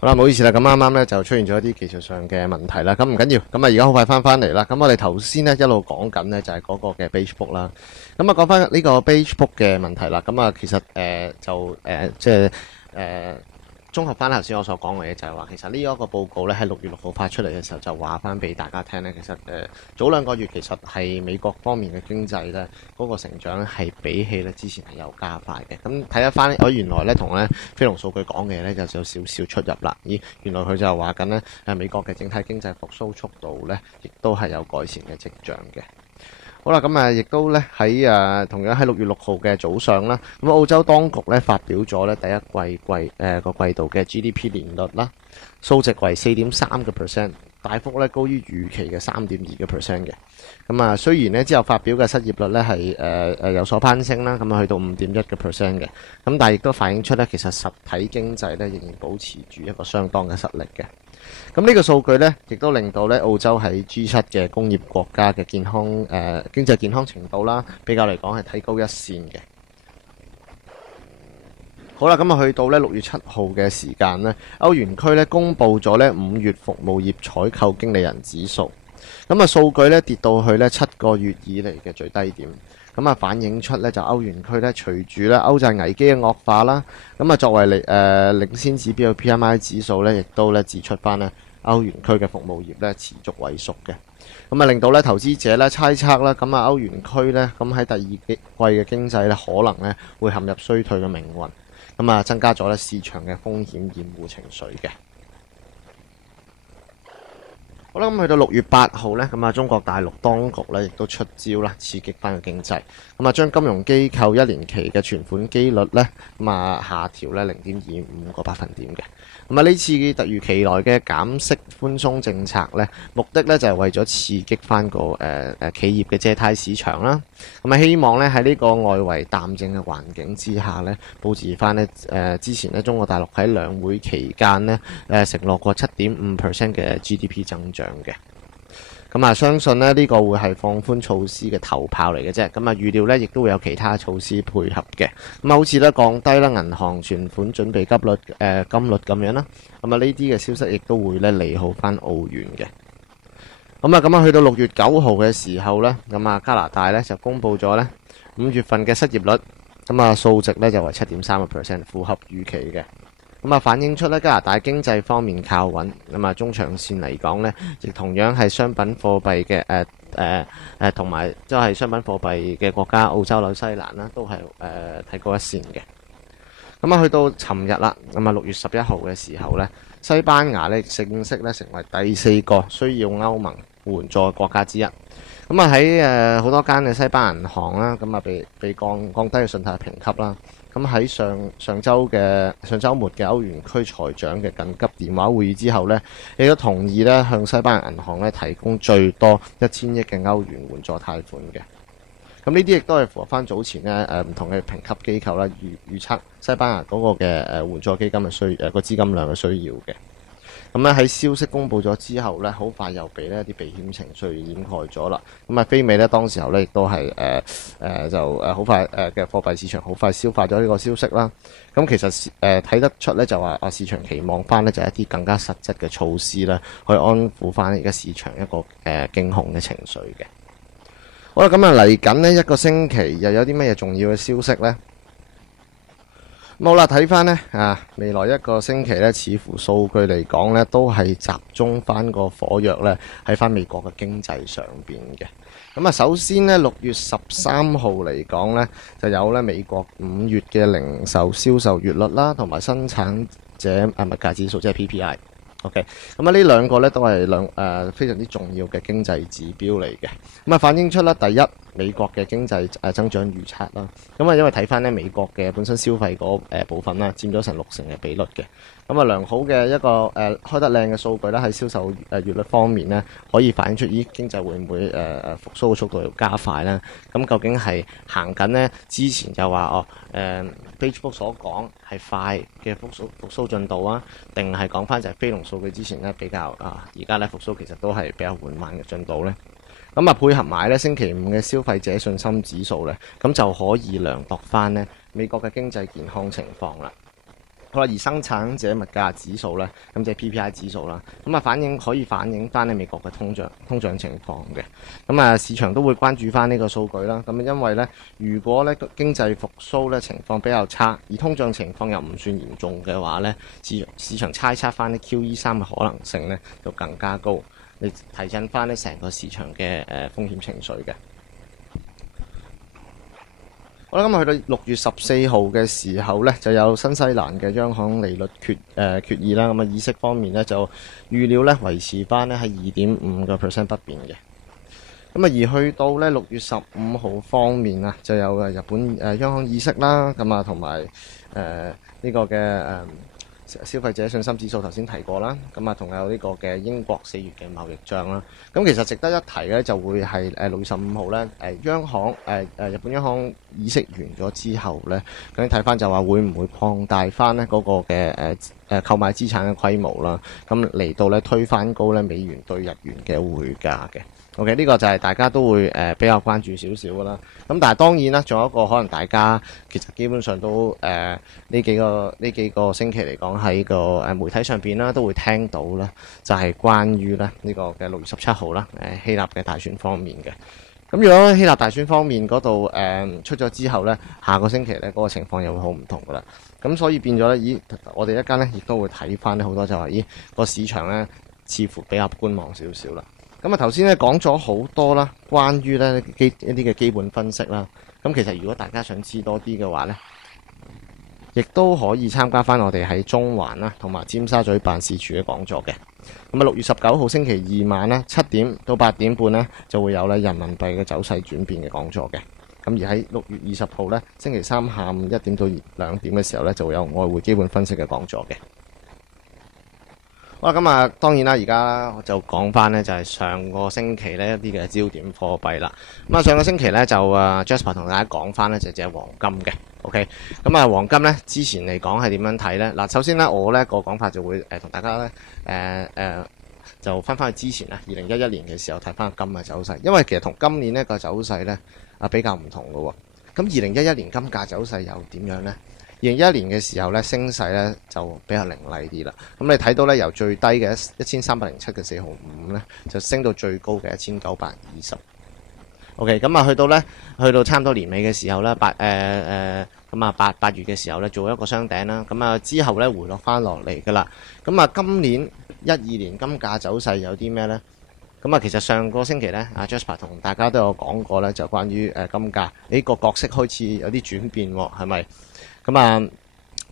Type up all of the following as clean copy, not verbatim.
好啦，唔好意思啦，咁啱啱咧就出現咗一啲技術上嘅問題啦，咁唔緊要，咁而家好快翻嚟啦。咁我哋頭先咧一路講緊咧就係嗰個嘅 Beige Book 啦。咁講翻呢個 Beige Book 嘅問題啦。咁其實即係綜合翻頭先我所講嘅嘢，就係話其實呢一個報告咧喺6月6號發出嚟嘅時候，就話翻俾大家聽咧，其實早2個月其實係美國方面嘅經濟咧嗰個成長咧係比起咧之前係有加快嘅。咁睇得翻我原來咧同咧非農數據講嘅嘢咧就有少少出入啦。咦，原來佢就話緊咧美國嘅整體經濟復甦速度咧亦都係有改善嘅跡象嘅。好啦，咁亦都咧喺同樣喺6月6號嘅早上啦，咁澳洲當局咧發表咗咧第一季個季度嘅 GDP 年率啦，數值為 4.3%， 大幅咧高於預期嘅 3.2% 嘅。咁雖然咧之後發表嘅失業率咧係有所攀升啦，咁去到 5.1% 嘅，咁但係亦都反映出咧其實實體經濟咧仍然保持住一個相當嘅實力嘅。咁呢個數據咧，亦都令到咧澳洲喺 G7 嘅工業國家嘅經濟健康程度啦，比較嚟講係提高一線嘅。好啦，咁去到咧6月7號嘅時間咧，歐元區咧公布咗咧5月服務業採購經理人指數，咁數據咧跌到去咧7個月以嚟嘅最低點。咁反映出咧就歐元區咧隨住咧歐債危機嘅惡化啦，咁作為領先指標嘅 PMI 指數咧，亦都咧指出翻咧歐元區嘅服務業咧持續萎縮嘅，咁令到咧投資者咧猜測啦，咁歐元區咧咁喺第二季嘅經濟咧可能咧會陷入衰退嘅命運，咁增加咗咧市場嘅風險厭惡情緒嘅。好啦，咁去到6月8號咧，咁中國大陸當局咧亦都出招啦，刺激翻個經濟，咁將金融機構1年期嘅存款機率咧，下調咧0.25個百分點嘅。咁呢次突如其來嘅減息寬鬆政策咧，目的咧就係為咗刺激翻個企業嘅借貸市場啦。咁希望咧喺呢個外圍淡靜嘅環境之下咧，保持翻咧之前咧中國大陸喺兩會期間咧承諾過7.5% 嘅 GDP 增長嘅。咁相信咧呢個會係放寬措施嘅頭炮嚟嘅啫。咁預料咧亦都會有其他措施配合嘅。咁好似咧降低啦銀行存款準備金率咁樣啦。咁呢啲嘅消息亦都會咧利好翻澳元嘅。咁去到6月9號嘅時候咧，咁加拿大咧就公布咗咧5月份嘅失業率，咁數值咧就為 7.3%， 符合預期嘅。反映出咧加拿大經濟方面靠穩，中長線嚟講咧，亦同樣係商品貨幣嘅同埋即係商品貨幣嘅國家澳洲、紐西蘭啦，都係提高一線嘅。去到尋日啦，6月11號嘅時候咧，西班牙咧正式咧成為第4個需要歐盟援助嘅國家之一。喺好多間嘅西班牙銀行啦，被降低嘅信貸評級啦。咁喺上週末嘅歐元區財長嘅緊急電話會議之後呢，亦都同意咧向西班牙銀行咧提供最多1000億嘅歐元援助貸款嘅。咁呢啲亦都係符合翻早前咧唔同嘅評級機構啦預測西班牙嗰個嘅援助基金嘅個資金量嘅需要嘅。咁喺消息公布咗之後咧，好快又被呢啲避險情緒掩蓋咗啦。非美咧當時候咧亦都係好快嘅貨幣市場好快消化咗呢個消息啦。咁其實睇得出咧就話市場期望翻咧就係一啲更加實質嘅措施咧，去安撫翻而家市場一個驚恐嘅情緒嘅。好啦，咁嚟緊呢一個星期又有啲乜嘢重要嘅消息咧？好啦，睇翻呢未來一個星期呢，似乎數據嚟講呢，都係集中翻個火藥呢喺翻美國嘅經濟上邊嘅。首先呢，6月13號嚟講呢，就有呢美國5月嘅零售銷售月率啦，同埋生產者物價指數，即係 PPI。OK， 呢兩個咧都係非常之重要嘅經濟指標嚟嘅。反映出啦，第一美國嘅經濟增長預測啦。因為睇翻咧美國嘅本身消費嗰部分啦，佔咗成60%嘅比率嘅。良好嘅一個開得靚嘅數據啦，喺銷售月率方面呢，可以反映出經濟會唔會復甦嘅速度要加快呢？咁究竟係行緊呢？之前就話Beige Book 所講係快嘅復甦進度啊，定係講翻就係非農數據之前呢比較而家咧復甦其實都係比較緩慢嘅進度呢？配合埋咧星期五嘅消費者信心指數咧，咁就可以量度翻呢美國嘅經濟健康情況啦。好啦，而生產者物價指數咧，咁即係 PPI 指數啦，咁啊可以反映翻喺美國嘅通脹情況嘅。咁啊，市場都會關注翻呢個數據啦。咁因為咧，如果咧經濟復甦咧情況比較差，而通脹情況又唔算嚴重嘅話咧，市場猜測翻咧 QE3 嘅可能性咧就更加高，嚟提振翻咧成個市場嘅風險情緒嘅。好啦，今日去到6月14號嘅時候呢，就有新西蘭嘅央行利率決議啦。咁啊，議息方面呢，就預料呢維持翻呢係2.5% 不變嘅。咁啊，而去到呢6月15號方面啊，就有日本央行議息啦。咁啊，同埋呢個嘅消費者信心指數頭先提過啦，咁啊，同有呢個嘅英國4月嘅貿易帳啦。咁其實值得一提咧，就會係6月15號咧，日本央行議息完咗之後咧，咁睇翻就話會唔會擴大翻咧嗰個嘅購買資產嘅規模啦，咁嚟到咧推翻高咧美元對日元嘅匯價嘅。OK， 呢個就係大家都會比較關注少少㗎啦。咁但係當然啦，仲有一個可能大家其實基本上都呢幾個星期嚟講喺個媒體上邊啦，都會聽到啦，就係關於咧呢個嘅6月17號啦，希臘嘅大選方面嘅。咁如果希臘大選方面嗰度出咗之後咧，下個星期咧嗰個情況又會好唔同㗎啦。咁所以變咗咧，我哋一間咧亦都會睇翻咧好多就話，個市場咧似乎比較觀望少少啦。咁啊，頭先咧講咗好多啦，關於咧一啲嘅基本分析啦。咁其實如果大家想知多啲嘅話咧，亦都可以參加翻我哋喺中環啦，同埋尖沙咀辦事處嘅講座嘅。咁啊，6月19號星期二晚咧7點到8點半咧就會有咧人民幣嘅走勢轉變嘅講座嘅。咁而喺6月20號咧星期三下午1點到2點嘅時候咧就會有外匯基本分析嘅講座嘅。好啦，咁啊，當然啦，而家我就講翻呢，就係上個星期呢一啲嘅焦點貨幣啦。咁啊，上個星期呢，就Jasper 同大家講翻呢就係黃金嘅。OK，咁啊，黃金呢之前嚟講係點樣睇呢？嗱，首先呢，我呢個講法就會同大家呢就翻去之前啦，2011年嘅時候睇翻金嘅走勢，因為其實同今年呢個走勢呢比較唔同嘅喎。咁2011年金價走勢又點樣呢？2011年嘅時候咧，升勢咧就比較凌厲啲啦。咁你睇到咧，由最低嘅1307嘅4毫5咧，就升到最高嘅1920。OK， 咁啊去到差唔多年尾嘅時候咧，八月嘅時候咧，做一個雙頂啦。咁啊之後咧回落翻落嚟噶啦。咁啊今年12年金價走勢有啲咩咧？咁啊其實上個星期咧，阿 Jasper 同大家都有講過咧，就關於金價呢個角色開始有啲轉變喎，係咪？咁啊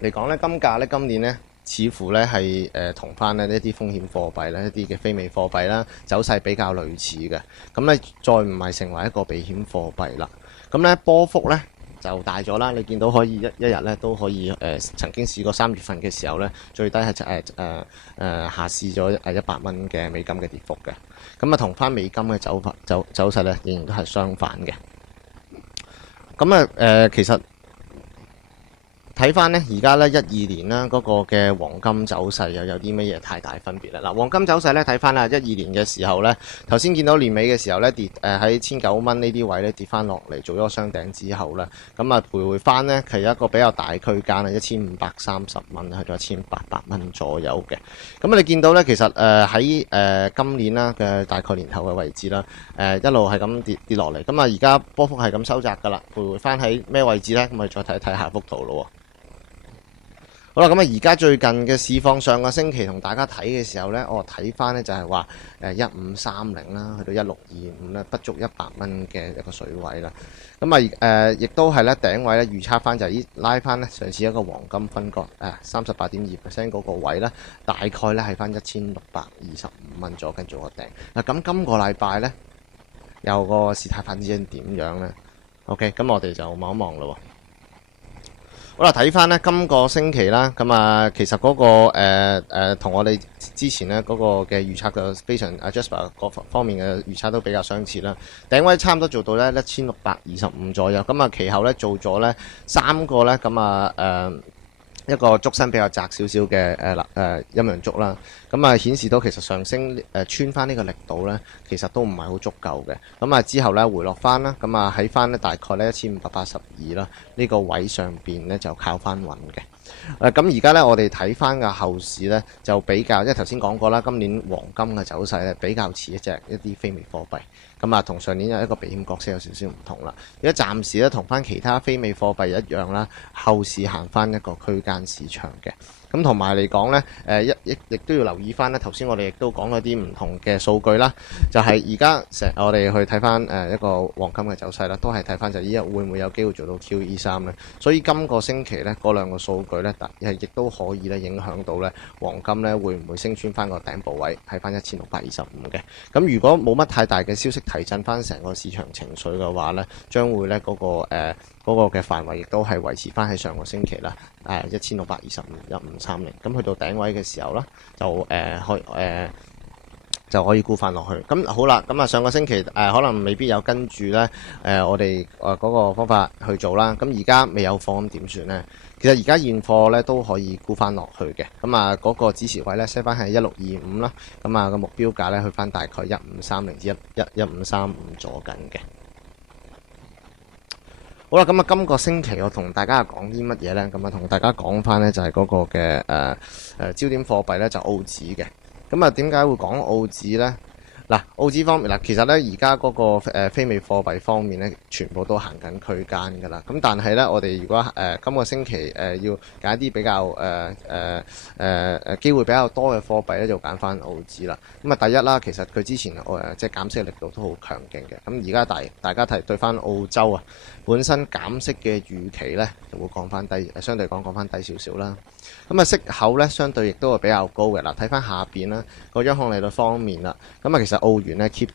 嚟講咧，金價咧今年咧似乎咧係同翻呢一啲風險貨幣咧一啲嘅非美貨幣啦走勢比較類似嘅，咁咧再唔係成為一個避險貨幣啦。咁咧波幅咧就大咗啦，你見到可以一日咧都可以曾經試過3月份嘅時候咧最低係下試咗100蚊嘅美金嘅跌幅嘅，咁啊同翻美金嘅走勢咧仍然都係相反嘅。咁啊其實睇翻呢，而家咧12年啦，嗰個嘅黃金走勢又有啲乜嘢太大分別咧？嗱，黃金走勢咧睇翻啦，12年嘅時候咧，頭先見到年尾嘅時候咧跌喺1900蚊呢啲位咧跌翻落嚟，做咗個雙頂之後咧，咁啊徘徊翻呢，其實一個比較大區間啊，1530蚊去到1800蚊左右嘅。咁啊，你見到咧，其實喺今年啦嘅大概年頭嘅位置啦，一路係咁跌落嚟，咁啊而家波幅係咁收窄噶啦，徘徊翻喺咩位置咧？咁我哋再睇一睇下幅圖咯。好啦，咁啊，而家最近嘅市況，上個星期同大家睇嘅時候呢，我睇翻呢就係話1530啦，去到1625啦，不足100蚊嘅一個水位啦。咁啊亦都係呢頂位呢預測翻就係拉翻呢上次一個黃金分割38.2% 嗰個位呢，大概呢係翻1625蚊左近做個頂。嗱，咁今個禮拜呢，有個事態發展點樣呢？ OK， 咁我哋就望一望咯。好啦，睇翻呢今個星期啦，咁啊，其實嗰個同我哋之前呢嗰個嘅預測嘅非常Jasper 各方面嘅預測都比較相似啦。頂位差唔多做到呢1625左右，咁啊其後呢做咗呢3個呢，咁啊一個燭身比較窄少少嘅陰陽燭啦，咁啊顯示到其實上升穿翻呢個力度呢，其實都唔係好足夠嘅。咁啊之後呢回落翻啦，咁啊喺翻呢大概呢1582啦呢個位上邊呢就靠翻穩嘅。咁而家咧，我哋睇翻嘅後市咧，就比較，因為頭先講過啦，今年黃金嘅走勢咧比較似一啲非美貨幣，咁啊同上年有一個避險角色有少少唔同啦。而家暫時咧同翻其他非美貨幣一樣啦，後市行翻一個區間市場嘅。咁同埋嚟講咧，亦都要留意翻咧。頭先我哋亦都講咗啲唔同嘅數據啦，就係而家我哋去睇翻一個黃金嘅走勢啦，都係睇翻就依日會唔會有機會做到 QE3咧？所以今個星期咧嗰兩個數據咧，亦都可以咧影響到咧黃金咧會唔會升穿翻個頂部位，喺翻1625嘅。咁如果冇乜太大嘅消息提振翻成個市場情緒嘅話咧，將會咧嗰個嘅範圍亦都係維持翻喺上個星期啦，1625.1530，咁去到頂位嘅時候啦，就可以沽翻落去。咁好啦，咁啊上個星期可能未必有跟住咧我哋嗰個方法去做啦。咁而家未有貨咁點算咧？其實而家現貨咧都可以沽翻落去嘅。咁啊嗰個支持位咧 set 翻係1625啦。咁啊個目標價咧去翻大概1530至1535左緊嘅。好啦，咁啊，今個星期我同大家講啲乜嘢呢？咁啊，同大家講翻呢就係嗰個嘅焦點貨幣呢，就澳紙嘅。咁啊，點解會講澳紙呢？嗱，澳紙方面嗱，其實咧而家嗰個非美貨幣方面咧，全部都行緊區間㗎啦。咁但係咧，我哋如果今個星期要揀一啲比較機會比較多嘅貨幣咧，就揀翻澳紙啦。咁啊，第一啦，其實佢之前即係減息嘅力度都好強勁嘅。咁而家大家睇對翻澳洲啊，本身減息嘅預期咧就會降翻低，相對講翻低少少啦。咁啊，息口咧相對亦都係比較高嘅。嗱，睇翻下邊啦，個央行利率方面啦，咁啊其實澳元咧 keep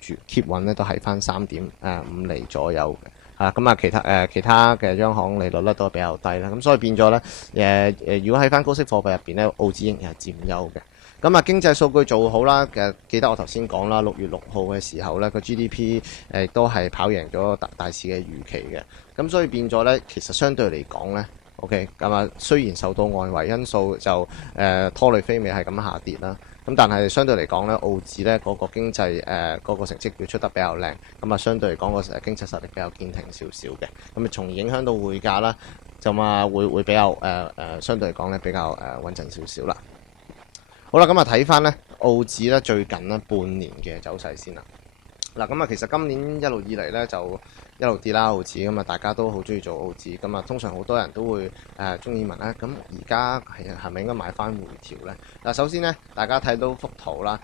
穩咧都係翻3.5厘左右嘅。咁啊其他嘅央行利率咧都係比較低啦。咁所以變咗咧如果喺翻高息貨幣入邊咧，澳紙仍然係佔優嘅。咁啊，經濟數據做好啦，記得我頭先講啦，6月6號嘅時候咧，個 GDP 都係跑贏咗大市嘅預期嘅。咁所以變咗咧，其實相對嚟講咧。OK， 咁啊，雖然受到外圍因素就拖累非美係咁下跌啦，咁但係相對嚟講咧，澳紙咧嗰個經濟嗰個成績表出得比較靚，咁啊相對嚟講個經濟實力比較堅挺少少嘅，咁啊從而影響到匯價啦，就會比較相對嚟講咧比較穩陣少少啦。好啦，咁啊睇翻咧澳紙咧最近咧半年嘅走勢先啦。嗱，咁啊，其實今年一路以嚟咧就一路跌啦，澳紙咁啊，大家都好中意做澳紙咁啊，通常好多人都會中意問啦，咁而家係咪應該買翻回調咧？嗱，首先咧，大家睇到幅圖啦，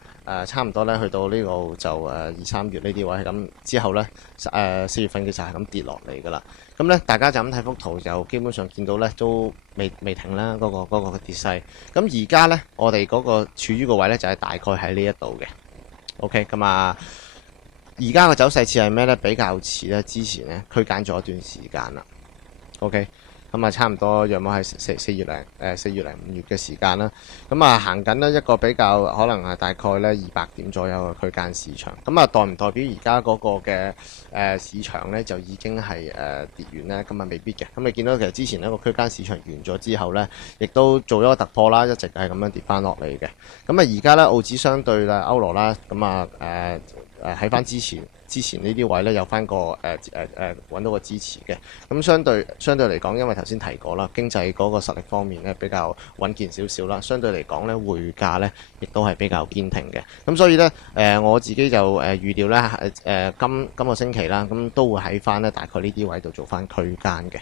差唔多咧去到呢度就2、3月呢啲位咁，之後咧4月份嘅時候係咁跌落嚟噶啦，咁咧大家就咁睇幅圖就基本上見到咧都未停啦，嗰個跌勢。咁而家咧我哋嗰個處於個位咧就係大概喺呢一度嘅 ，OK 咁啊。而家嘅走勢似係咩咧？比較似咧之前咧區間咗一段時間啦。OK， 咁啊差唔多約莫係4月零5月嘅時間啦。咁啊行緊呢一個比較可能係大概咧200點左右嘅區間市場。咁啊代唔代表而家嗰個嘅市場咧就已經係跌完咧？咁啊未必嘅。咁你見到其實之前呢個區間市場完咗之後咧，亦都做咗個突破啦，一直係咁樣跌翻落嚟嘅。咁啊而家咧澳紙相對啦歐羅啦，咁啊喺翻之前呢啲位咧有翻個揾到個支持嘅，咁相對嚟講，因為頭先提過啦，經濟嗰個實力方面咧比較穩健少少啦，相對嚟講咧匯價咧亦都係比較堅挺嘅，咁所以咧我自己就預料咧今個星期啦，咁都會喺翻咧大概呢啲位度做翻區間嘅。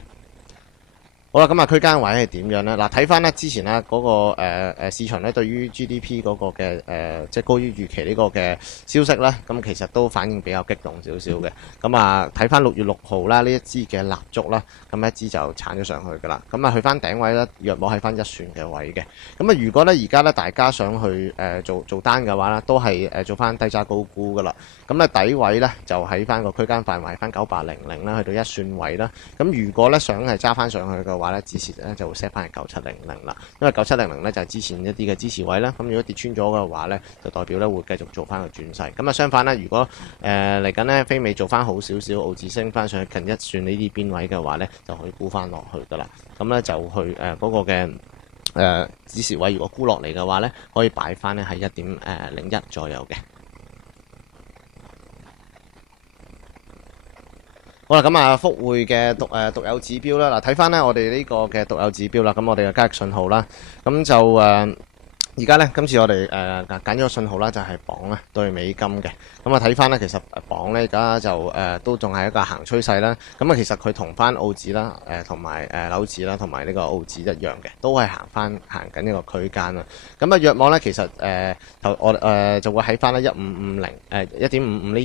好啦，咁啊區間位係點樣咧？嗱，睇翻咧之前咧嗰個市場咧對於 GDP 嗰個嘅即係高於預期呢個嘅消息咧，咁其實都反應比較激動少少嘅。咁啊睇翻6月6號啦，呢一支嘅蠟燭啦，咁一支就鏟咗上去噶啦。咁啊去翻頂位咧，約莫喺翻1船嘅位嘅。咁啊如果咧而家咧大家想去做單嘅話咧，都係做翻低揸高沽噶啦。咁咧底位咧就喺翻個區間範圍，翻9800啦，去到1船位啦。咁如果咧想係揸翻上去嘅話咧，支持咧就會 set 翻係9700啦，因為9700咧就係之前一啲嘅支持位啦。咁如果跌穿咗嘅話咧，就代表咧會繼續做翻個轉勢。咁啊相反咧，如果嚟緊咧非美做翻好少少，澳紙升翻上去近1算呢啲邊位嘅話咧，就可以沽翻落去噶啦。咁咧就去嗰個嘅支持位，如果沽落嚟嘅話咧，可以擺翻咧係1.01左右嘅。好啦，咁啊，福匯嘅獨有指標啦，嗱睇翻咧我哋呢個嘅獨有指標啦，咁我哋嘅交易信號啦，咁就而家咧今次我哋揀咗個信號啦，就係鎊咧對美金嘅，咁啊睇翻咧其實鎊咧而家就都仲係一個行趨勢啦，咁啊其實佢同翻澳紙啦，同埋紐紙啦，同埋呢個澳紙一樣嘅，都係行緊呢個區間啦，咁啊約莫咧其實我就會喺翻咧1.550呢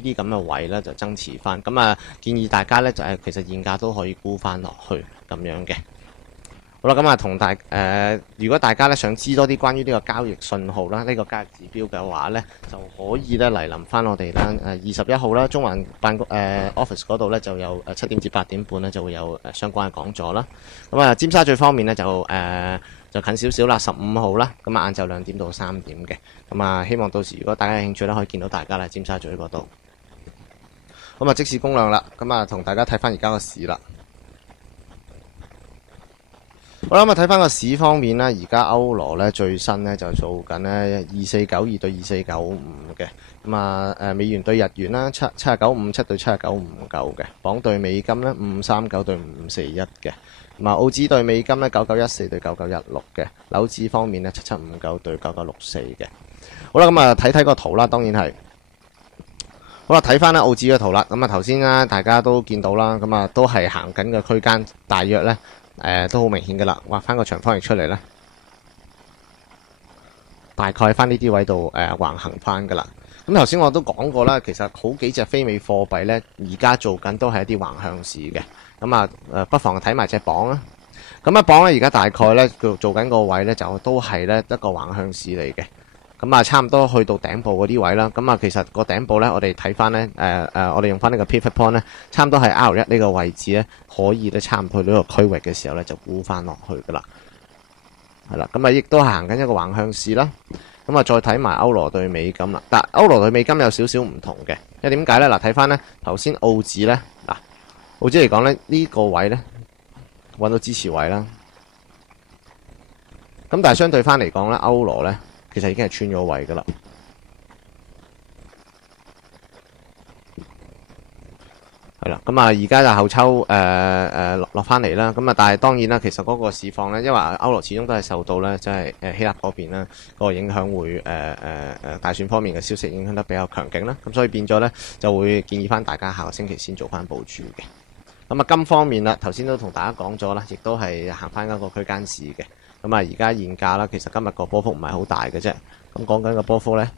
啲咁嘅位咧就增持翻，咁啊建議大家咧就其實現價都可以沽翻落去咁樣嘅。好啦，咁啊如果大家咧想知多啲關於呢個交易信號啦，呢個交易指標嘅話咧，就可以咧嚟臨翻我哋啦21號啦，中環office 嗰度咧就有7點至8點半咧就會有相關嘅講座啦。咁啊，尖沙咀方面咧就近少少啦，15號啦，咁啊晏晝2點到3點嘅。咁啊，希望到時如果大家有興趣咧，可以見到大家啦，尖沙咀嗰度。咁啊，即時供量啦，咁啊同大家睇翻而家個市啦。好啦，咁啊睇翻個市方面啦，而家歐羅咧最新咧就做緊咧2492對2495嘅，咁啊美元對日元啦7957對7959嘅，鎊對美金咧539對541嘅，咁啊澳紙對美金咧9914對9916嘅，紐紙方面咧7759對9964嘅。好啦，咁啊睇個圖啦，當然係。好啦，睇翻咧澳紙嘅圖啦，咁啊頭先啦大家都見到啦，咁啊都係行緊嘅區間，大約咧。都好明顯嘅啦，畫翻個長方形出嚟咧，大概喺翻呢啲位度橫行翻嘅啦。咁頭先我都講過啦，其實好幾隻非美貨幣咧，而家做緊都係一啲橫向市嘅。咁啊不妨睇埋隻鎊啦。咁啊鎊咧而家大概咧做緊個位咧，就都係咧一個橫向市嚟嘅。咁啊，差唔多去到頂部嗰啲位啦。咁啊，其實個頂部咧，我哋睇翻咧，我哋用翻呢個 pivot point 咧，差唔多係 R1呢個位置咧，可以咧差唔多去到呢個區域嘅時候咧，就沽翻落去噶啦。係啦，咁啊，亦都係行緊一個橫向市啦。咁啊，再睇埋歐羅對美金啦。但歐羅對美金有少少唔同嘅，因為點解咧？嗱，睇翻咧頭先澳紙咧，嗱澳紙嚟講咧呢個位咧揾到支持位啦。咁但係相對翻嚟講咧，歐羅咧。其實已經係穿咗位噶啦，係啦，咁啊而家就後抽落翻嚟啦，咁啊但係當然啦，其實嗰個市況咧，因為歐羅始終都係受到咧即係希臘嗰邊啦個影響會大選方面嘅消息影響得比較強勁啦，咁所以變咗咧就會建議翻大家下個星期先做翻部署嘅。咁啊金方面啦，頭先都同大家講咗啦，亦都係行翻一個區間市嘅。咁啊，而家現價啦，其實今日個波幅唔係好大嘅啫。咁講緊個波幅咧，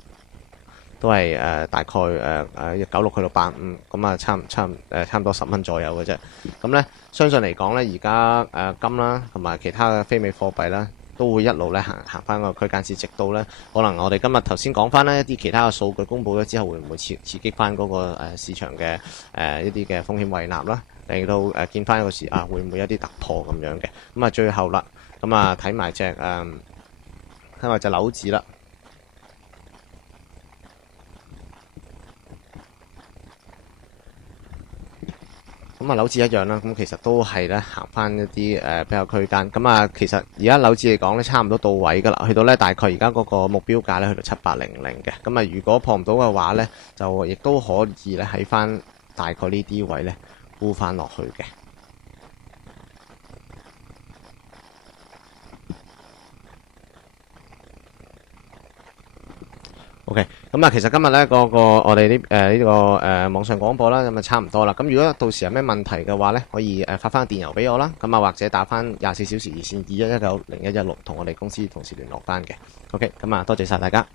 都係大概96去到85，咁啊差唔多10蚊左右嘅啫。咁咧，相信嚟講咧，而家金啦，同埋其他嘅非美貨幣啦，都會一路咧行翻個區間市，直到咧可能我哋今日頭先講翻咧一啲其他嘅數據公佈咗之後，會唔會刺激翻嗰個市場嘅一啲嘅風險胃納啦，令到見翻個市會唔會有啲突破咁樣嘅？咁啊，最後啦。咁啊，睇埋隻紐紙啦。咁啊，紐紙一樣啦。咁其實都係咧行翻一啲比較區間。咁啊，其實而家紐紙嚟講咧，差唔多到位噶啦。去到咧大概而家嗰個目標價咧，去到7800嘅。咁啊，如果破唔到嘅話咧，就亦都可以咧喺翻大概呢啲位咧沽翻落去嘅。OK，咁啊，其實今日咧個我哋呢個網上廣播啦，咁啊差唔多啦。咁如果到時有咩問題嘅話咧，可以發翻電郵俾我啦。咁啊，或者打翻24小時熱線21190116，同我哋公司同事聯絡翻嘅。OK，咁啊，多謝晒大家。